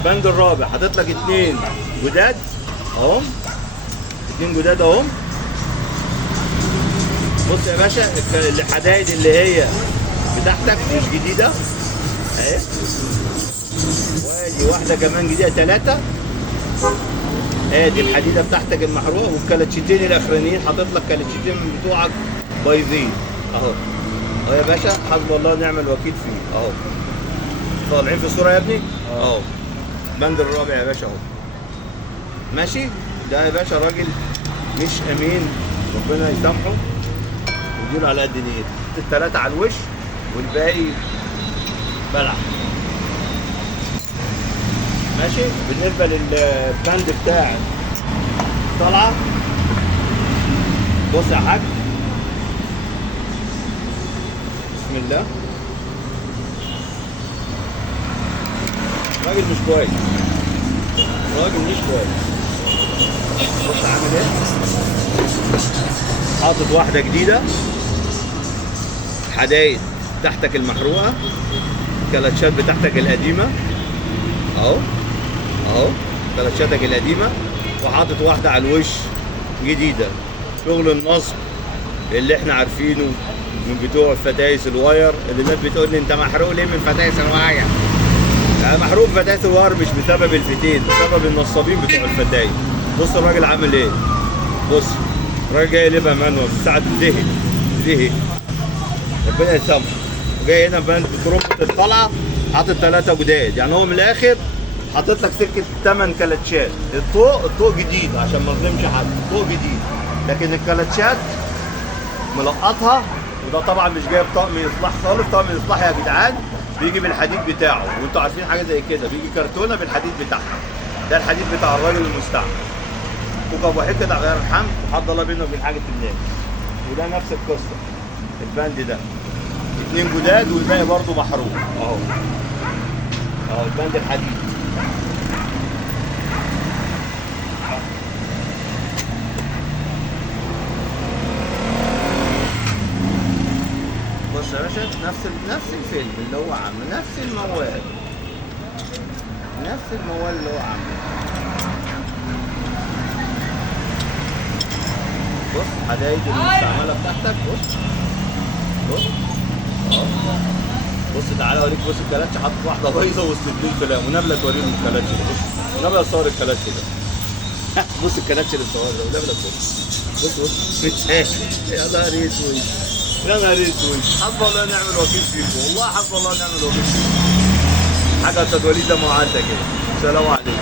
البند الرابع حاطط لك اتنين جداد اهم، اتنين جداد اهم. بص يا باشا الحدايد اللي هي بتاعتك مش جديده اهي، وادي واحده كمان جديده ثلاثه. ادي الحديده بتاعتك المحروقه، والكلاتشتين الاخرانيين حاطط لك كلاتشتين بتوعك بايظين اهو. اهو يا باشا حسب الله ونعم الوكيل فيه اهو. طالعين في الصوره يا ابني اهو. البند الرابع يا باشا اهو ماشي. ده يا باشا راجل مش امين، ربنا يسامحه ويديله على قد نيته. الثلاثه على الوش والباقي بلع ماشي. بالنسبه للبند بتاع طالعه، بص يا حاج بسم الله، راجل مش كويس، راجل مش كويس. بص عامل ايه، حاطط واحده جديده، حدايد تحتك المحروقه، كلاتشات بتاعتك القديمه اهو اهو، كلاتشاتك القديمه، وحاطط واحده على الوش جديده. شغل النصب اللي احنا عارفينه من بتوع الفتايس الواير، اللي الناس بتقول لي انت محروق ليه من فتايس الواير؟ محروق فتايس الواير مش بسبب الفتيل، بسبب النصابين بتوع الفتايس. بص الراجل عامل ايه، بص الراجل جاي يقلبها مانوال من ساعه زهق ربنا يسامحه، وجاي هنا بند بترمبة الطلعه حاطط ثلاثه جداد. يعني هو من الاخر حاطط لك سكه 8 كلاتشات. الطوق جديد عشان ما اظلمش حد، الطوق جديد لكن الكلاتشات ملقطها. وده طبعا مش جايب طقم اصلاح خالص. طقم الاصلاح يا جدعان بيجي بالحديد بتاعه، وانتوا عارفين حاجه زي كده، بيجي كرتونه بالحديد بتاعها. ده الحديد بتاع الراجل المستعمل. فوق ابو حته ده غير الحمد وحد الله بينه وبين حاجه الناس. وده نفس القصه، البند ده اتنين جداد والباقي برضه محروق اهو اهو. البند الحديد بص يا باشا، نفس الفيلم اللي هو عامله، نفس الموال اللي هو عامله. بص حدايد المستعمله بتاعتك، بص اهو. بص تعالى اوريك، بص الكلاتش حاطط واحده بايظه وسط اتنين فلان، ونبله توريهم الكلاتش ده. بص ونبله صور الكلاتش ده بص الكلاتش اللي صور ده ونبله بص متساهل. يا نهار اسود يا نهار اسود، حسب الله ونعم الوكيل فيكم والله، حسب الله ونعم الوكيل فيكم. حاجه تدوليده معدة كده. سلام عليكم.